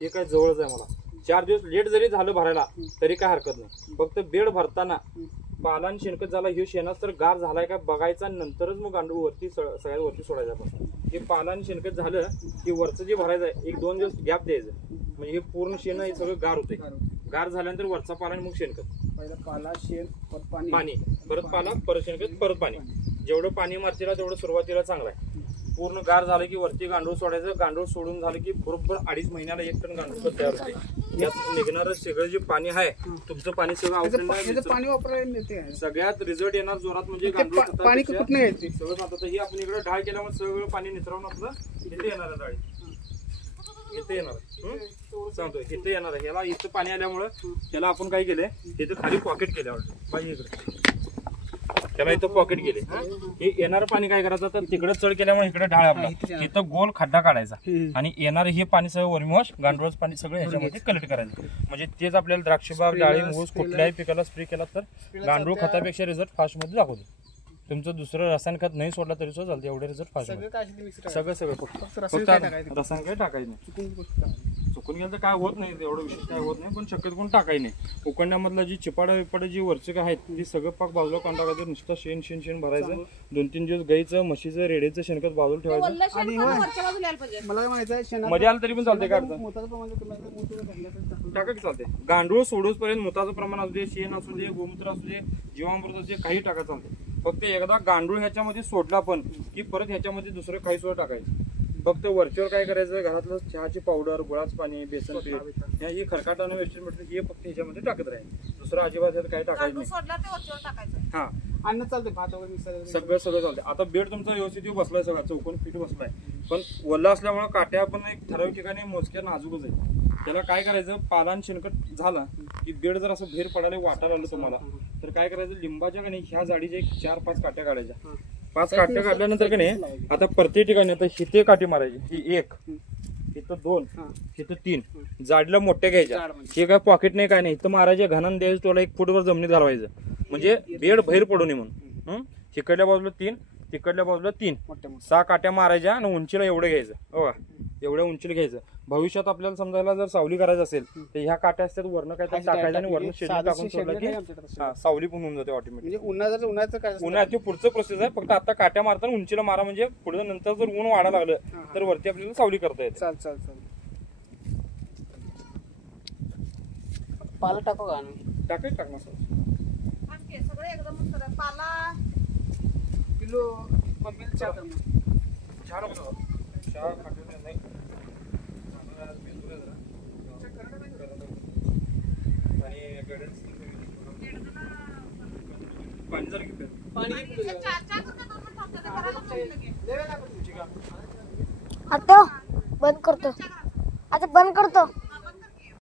हे काय जवळच आहे मला. 4 दिवस लेट जरी झालं भरायला तरी काय हरकत नाही. फक्त बेड भरताना पालान शेणखत झाला हे शेणाच तर गार झालाय का बघायचा, नंतरच मग गांडूळ वरती सगळ्यात वरती सोडायचा आपण. हे पालान शेणखत झालं की वरचं जे भरायचं आहे 1-2 दिवस गॅप द्यायचं, म्हणजे हे पूर्ण शेण हे सगळं गार होते. गार झाल्यानंतर वरचा पाला आणि मग शेणखत. पहिला पाला शेण परत पाणी परत पाला परत शेणखत परत पाणी. जेवढं पाणी मारतीला तेवढं सुरुवातीला चांगलं आहे. पूर्ण गार झालं की वरती गांडूळ सोडायचं. गांडूळ सोडून झालं की बरोबर 2.5 महिन्याला 1 टन गांडूळ तयार होते. यात निघणारं सगळं जे पाणी आहे तुमचं पाणी सगळं पाणी वापरायला मिळते. सगळ्यात रिझल्ट येणार जोरात म्हणजे गांडूळ पाणी कुठं येते सगळं सांगतात. हे आपण इकडे ढाळ केल्यामुळे सगळं पाणी निचरावून आपलं इथे येणार आहे. डाळी इथे येणार सांगतोय इथे येणार आहे. याला इथं पाणी आल्यामुळं त्याला आपण काय केलंय इथं खाली पॉकेट केल्यावर पाहिजे इकडे त्याला इथं पॉकेट केले. हे येणारं पाणी काय करायचं तर तिकडे चढ केल्यामुळे इकडे ढाळ आपला इथं गोल खड्डा काढायचा आणि येणार हे पाणी सगळं वर्मीवॉश गांडूळच पाणी सगळं ह्याच्यामध्ये कलेक्ट करायचं. म्हणजे तेच आपल्याला द्राक्षबाग डाळिंब ऊस कुठल्याही पिकाला स्प्रे केला तर गांडूळ खतापेक्षा रिझल्ट फास्ट मध्ये दाखवतो. तुमचं दुसरं रसायन खत नाही सोडला तरी सुद्धा चालतं. एवढे रिझल्ट फास्ट सगळं फक्त रसायन काही टाकायचं नाही. चुकून गेलं तर काय होत नाही, एवढं विशेष काय होत नाही, पण शक्यतो कोण टाकायचं नाही. उकडण्यामधला जी चिपाडा विपाडा जी वरचे काय आहेत ती सगळं पाक बाजूला काढून टाकायचं. नुसतं शेण भरायचं. 2-3 दिवस गाईचं म्हशीचं रेड्याचं शेणखत बाजूला ठेवायचं. आणि मला काय माहिती मध्ये आलं तरी पण चालते. काय टाका की चालते. गांडूळ सोडूच पर्यंत मुताचं प्रमाण असू दे, शेण असू दे, गोमूत्र असू दे, जीवामृत असू दे, काही टाका चालते. फक्त एकदा गांडूळ ह्याच्यामध्ये सोडला पण की परत ह्याच्यामध्ये दुसरं काही सुद्धा टाकायचं. फक्त वरच्यावर काय करायचं घरातलं चहाची पावडर, गुळाचं पाणी, बेसन पीठ हे खरकाटानं वेस्टर्न म्हटलं हे फक्त ह्याच्यामध्ये टाकत राहायचं. दुसरं अजिबात काय टाकायचं नाही. हा अन्न चालते भात वगैरे सगळं चालते. आता बेड तुमचा व्यवस्थित बसलाय सगळा चौकोन पीठ बसलाय, पण वल्ला असल्यामुळे काट्या पण एक ठराविक ठिकाणी मोजक्या नाजूकच आहे. त्याला काय करायचं पालान शेणखत झाला की बेड जर असं भेर पडायला वाटायला आलं तुम्हाला तर काय करायचं लिंबाच्या कणी ह्या जाडीच्या 4-5 काट्या काढायच्या. 5 काट्या काढल्यानंतर का नाही आता प्रत्येक ठिकाणी आता हिथे काठी मारायची. ही 1 इथं 2 इथं 3 जाडीला मोठ्या घ्यायच्या. हे काय पॉकेट नाही काय नाही इथं मारायचे. घाणन द्यायचं तुला 1 फूटवर जमिनीत घालवायचं म्हणजे बेड बाहेर पडू नये म्हणून. तिकडल्या बाजूला 3 तिकडल्या बाजूला 3 6 काट्या मारायच्या आणि उंचीला एवढं घ्यायचं. हो एवढ्या उंचीला घ्यायचं. भविष्यात आपल्याला समजायला जर सावली करायचं असेल तर ह्या काट्या असतात वरनं काय टाकायचं आणि वरनं शेड टाकून सोडलं की सावली पण होऊन जाते ऑटोमॅटिक. उन्हाळ्यात पुढचं प्रोसेस आहे. फक्त आता काट्या मारताना उंचीला मारा म्हणजे पुढे नंतर जर ऊन वाढायला लागलं तर वरती आपल्याला सावली करता येते. चाल पाला टाकू का टाकायचं टाकणार सगळे एकदम पाला किलो मम्मीला चहा नाही आता बंद करतो.